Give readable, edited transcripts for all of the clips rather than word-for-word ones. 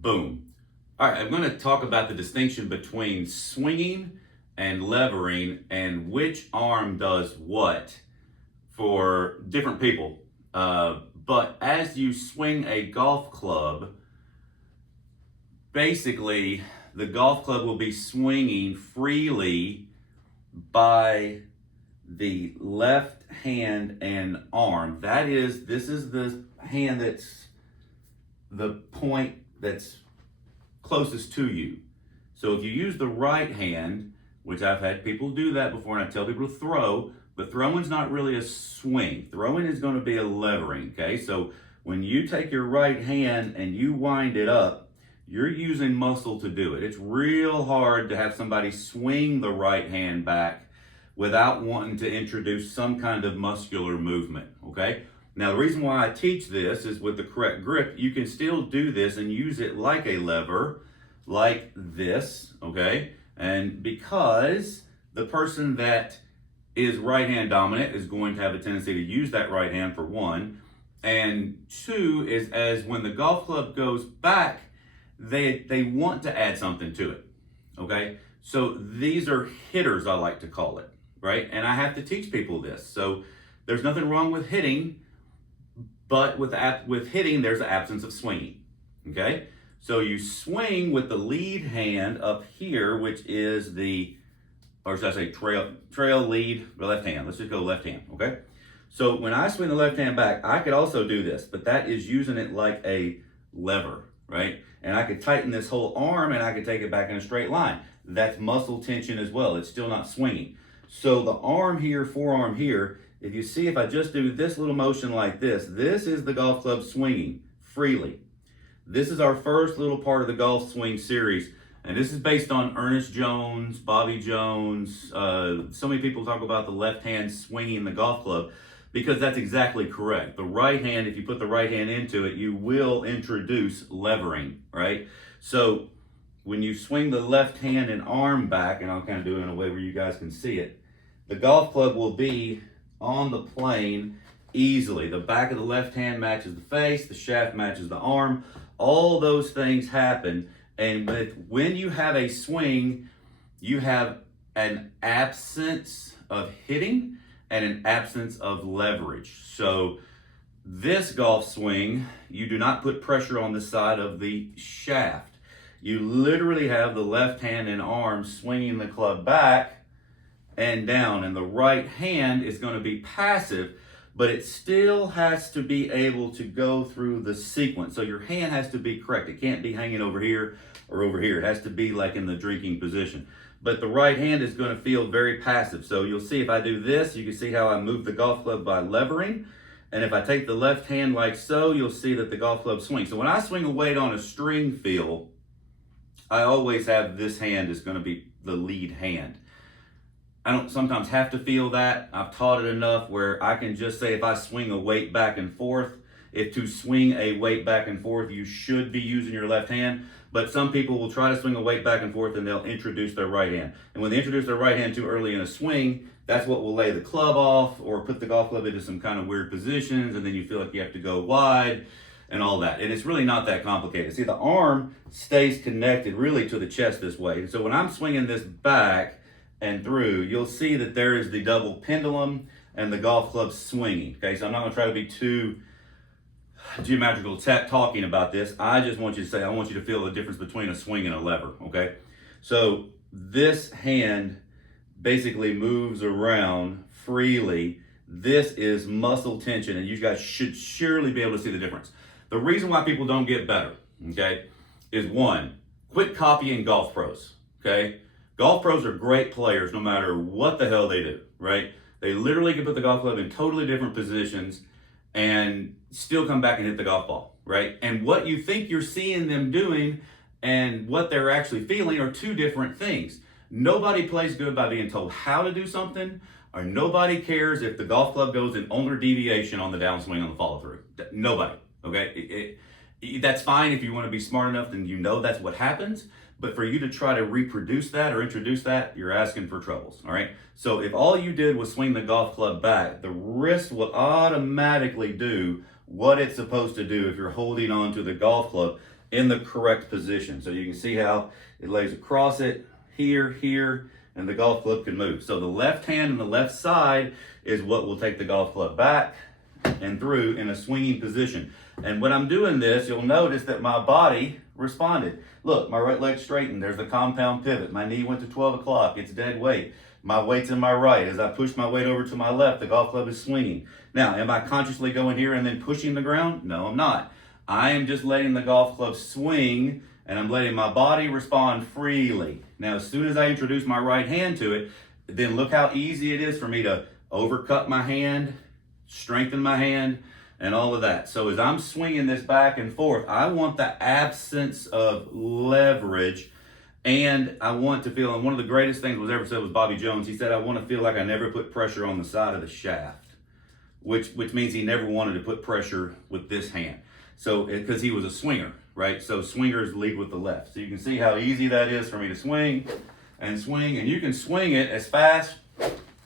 Boom. All right, I'm going to talk about the distinction between swinging and levering and which arm does what for different people. But as you swing a golf club, basically the golf club will be swinging freely by the left hand and arm. This is the hand that's the point that's closest to you. So if you use the right hand, which I've had people do that before, and I tell people to throw, but throwing's not really a swing. Throwing is going to be a levering, okay? So when you take your right hand and you wind it up, you're using muscle to do it. It's real hard to have somebody swing the right hand back without wanting to introduce some kind of muscular movement, okay? Now, the reason why I teach this is with the correct grip, you can still do this and use it like a lever, like this, okay? And because the person that is right hand dominant is going to have a tendency to use that right hand, for one, and two is as when the golf club goes back, they want to add something to it, okay? So these are hitters, I like to call it, right? And I have to teach people this. So there's nothing wrong with hitting, but with hitting, there's an absence of swinging, okay? So you swing with the lead hand up here, which is or should I say trail lead, left hand. Let's just go left hand, okay? So when I swing the left hand back, I could also do this, but that is using it like a lever, right? And I could tighten this whole arm and I could take it back in a straight line. That's muscle tension as well. It's still not swinging. So the arm here, forearm here, if you see, if I just do this little motion like this is the golf club swinging freely. This is our first little part of the golf swing series. And this is based on Ernest Jones, Bobby Jones. So many people talk about the left hand swinging the golf club because that's exactly correct. The right hand, if you put the right hand into it, you will introduce levering, right? So when you swing the left hand and arm back, and I'll kind of do it in a way where you guys can see it, the golf club will be on the plane easily. The back of the left hand matches the face, the shaft matches the arm. All those things happen. And when you have a swing, you have an absence of hitting and an absence of leverage. So this golf swing, you do not put pressure on the side of the shaft. You literally have the left hand and arm swinging the club back and down, and the right hand is going to be passive, but it still has to be able to go through the sequence. So your hand has to be correct. It can't be hanging over here or over here. It has to be like in the drinking position. But the right hand is going to feel very passive. So you'll see if I do this, you can see how I move the golf club by levering. And if I take the left hand like so, you'll see that the golf club swings. So when I swing a weight on a string feel, I always have this hand is going to be the lead hand. I don't sometimes have to feel that. I've taught it enough where I can just say if I swing a weight back and forth, if to swing a weight back and forth, you should be using your left hand. But some people will try to swing a weight back and forth and they'll introduce their right hand. And when they introduce their right hand too early in a swing, that's what will lay the club off or put the golf club into some kind of weird positions, and then you feel like you have to go wide and all that. And it's really not that complicated. See, the arm stays connected really to the chest this way. And so when I'm swinging this back and through, you'll see that there is the double pendulum and the golf club swinging. Okay, so I'm not going to try to be too geometrical talking about this. I just want you to say, I want you to feel the difference between a swing and a lever, okay? So this hand basically moves around freely. This is muscle tension, and you guys should surely be able to see the difference. The reason why people don't get better, okay, is one, quit copying golf pros, okay? Golf pros are great players no matter what the hell they do, right? They literally can put the golf club in totally different positions and still come back and hit the golf ball, right? And what you think you're seeing them doing and what they're actually feeling are two different things. Nobody plays good by being told how to do something, or nobody cares if the golf club goes in ulnar deviation on the downswing on the follow through. Nobody, okay? That's fine if you want to be smart enough and you know that's what happens. But for you to try to reproduce that or introduce that, you're asking for troubles, all right? So if all you did was swing the golf club back, the wrist will automatically do what it's supposed to do if you're holding on to the golf club. in the correct position. So you can see how it lays across it, here, and the golf club can move. So the left hand and the left side is what will take the golf club back and through in a swinging position. And when I'm doing this, you'll notice that my body responded. Look, my right leg straightened. There's the compound pivot. My knee went to 12 o'clock. It's dead weight. My weight's in my right. As I push my weight over to my left, the golf club is swinging. Now, am I consciously going here and then pushing the ground? No, I'm not. I am just letting the golf club swing, and I'm letting my body respond freely. Now, as soon as I introduce my right hand to it, then look how easy it is for me to overcut my hand, strengthen my hand, and all of that. So as I'm swinging this back and forth, I want the absence of leverage, and I want to feel, and one of the greatest things was ever said was Bobby Jones. He said, I want to feel like I never put pressure on the side of the shaft, which means he never wanted to put pressure with this hand. So, because he was a swinger, right? So swingers lead with the left. So you can see how easy that is for me to swing, and you can swing it as fast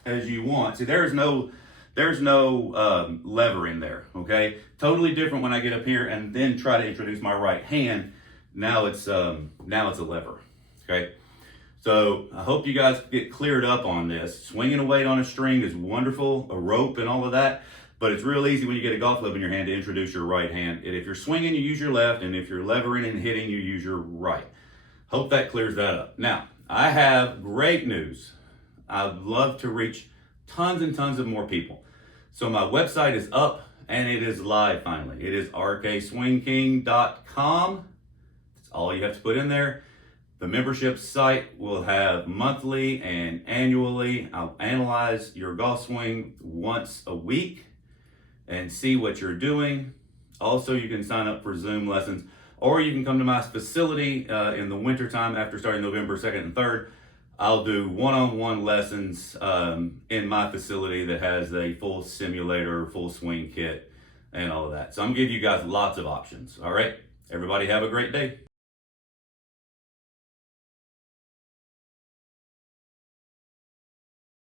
as you want. See, there's no lever in there, okay? Totally different when I get up here and then try to introduce my right hand. Now it's a lever, okay? So I hope you guys get cleared up on this. Swinging a weight on a string is wonderful, a rope and all of that, but it's real easy when you get a golf club in your hand to introduce your right hand. And if you're swinging, you use your left, and if you're levering and hitting, you use your right. Hope that clears that up. Now, I have great news. I'd love to reach tons and tons of more people. So my website is up and it is live finally. It is rkswingking.com. That's all you have to put in there. The membership site will have monthly and annually. I'll analyze your golf swing once a week and see what you're doing. Also, you can sign up for Zoom lessons, or you can come to my facility in the wintertime after starting November 2nd and 3rd. I'll do one-on-one lessons in my facility that has a full simulator, full swing kit, and all of that. So I'm gonna give you guys lots of options. All right, everybody have a great day.